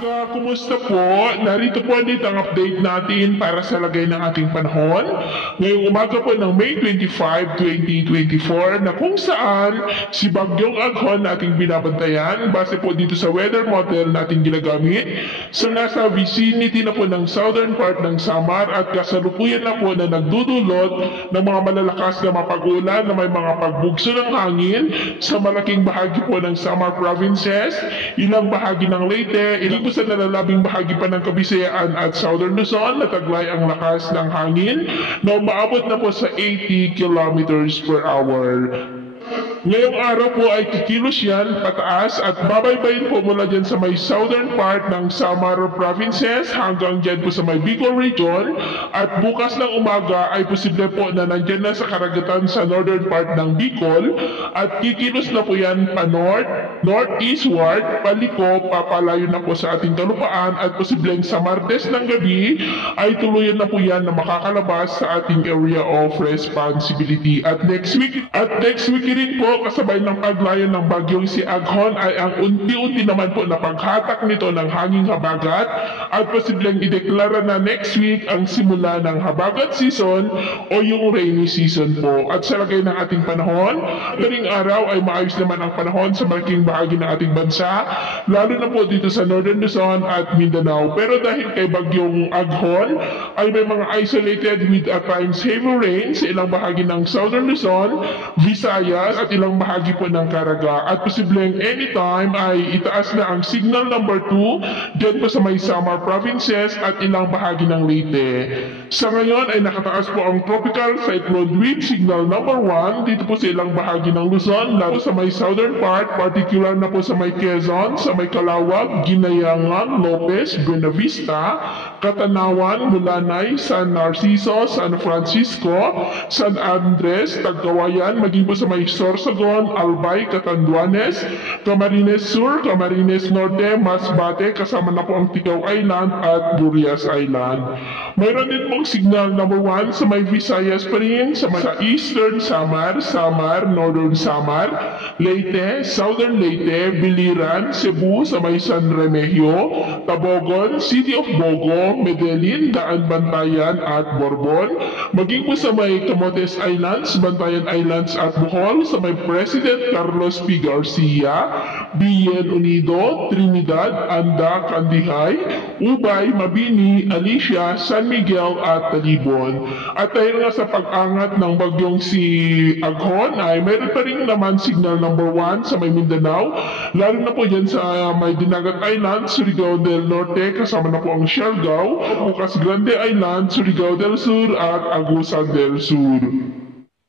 umaga, kumusta po? Narito po ulit ang update natin para sa lagay ng ating panahon. Ngayong umaga po ng May 25, 2024 na kung saan si Bagyong Aghon nating binabantayan base po dito sa weather model nating ginagamit. So nasa vicinity na po ng southern part ng Samar at kasalukuyan na po na nagdudulot ng mga malalakas na mapag-ulan na may mga pagbugso ng hangin sa malaking bahagi po ng Samar provinces, ilang bahagi ng Leyte, ilang po sa nalalabing bahagi pa ng Kabisayaan at Southern Luzon na taglay ang lakas ng hangin na umaabot na po sa 80 kilometers per hour. Ngayong araw po ay kikilos yan pataas at babaybayin po mula dyan sa may southern part ng Samar provinces hanggang dyan po sa may Bicol region at bukas ng umaga ay posible po na nandyan na sa karagatan sa northern part ng Bicol at kikilos na po yan pa northeastward, paliko, papalayo na po sa ating kalupaan at posibleng sa Martes ng gabi ay tuluyan na po yan na makakalabas sa ating area of responsibility. At next week rin po kasabay ng paglayo ng bagyong si Aghon ay ang unti-unti naman po na paghatak nito ng hanging habagat at posibleng ideklara na next week ang simula ng habagat season o yung rainy season po. At sa lagay ng ating panahon, daling araw ay maayos naman ang panahon sa malaking bahagi ng ating bansa, lalo na po dito sa Northern Luzon at Mindanao. Pero dahil kay bagyong Aghon ay may mga isolated with at times heavy rain sa ilang bahagi ng Southern Luzon, Visayas at ilang bahagi po ng Caraga at posibleng anytime ay itaas na ang signal number 2 dyan po sa may Samar provinces at ilang bahagi ng Leyte. Sa ngayon ay nakataas po ang tropical cyclone wind signal number 1 dito po sa ilang bahagi ng Luzon, lalo sa may southern part, particular na po sa may Quezon, sa may Calawag, Ginayangan, Lopez, Buenavista, Catanawan, Mulanay, San Narciso, San Francisco, San Andres, Tagkawayan, maging po sa may Sorsogon, Albay, Catanduanes, Camarines Sur, Camarines Norte, Masbate, kasama na po ang Tigao Island at Burias Island. Mayroon din pong signal number 1 sa may Visayas pa rin, sa Eastern Samar, Northern Samar, Leyte, Southern Leyte, Biliran, Cebu, sa may San Remigio, Tabogon, City of Bogo, Medellin, Daan Bantayan at Borbon, maging po sa may Camotes Islands, Bantayan Islands at Bohol, sa may President Carlos P. Garcia, Bien Unido, Trinidad, Anda, Candihay, Ubay, Mabini, Alicia, San Miguel at Talibon. At dahil nga sa pag-angat ng bagyong si Aghon ay mayroon pa rin naman signal number 1 sa may Mindanao, lalo na po dyan sa may Dinagat Island, Surigao del Norte, kasama na po ang Siargao, Bukas Grande Island, Surigao del Sur at Agusan del Sur.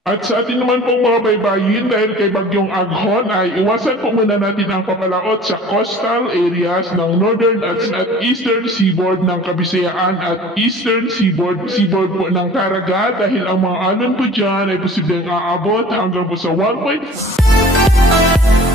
At sa atin naman pong mga baybayin, dahil kay Bagyong Aghon ay iwasan po muna natin ang papalaot sa coastal areas ng northern at eastern seaboard ng Kabisayaan at eastern seaboard po ng Caraga dahil ang mga alon po dyan ay posibleng aabot hanggang po sa 1.5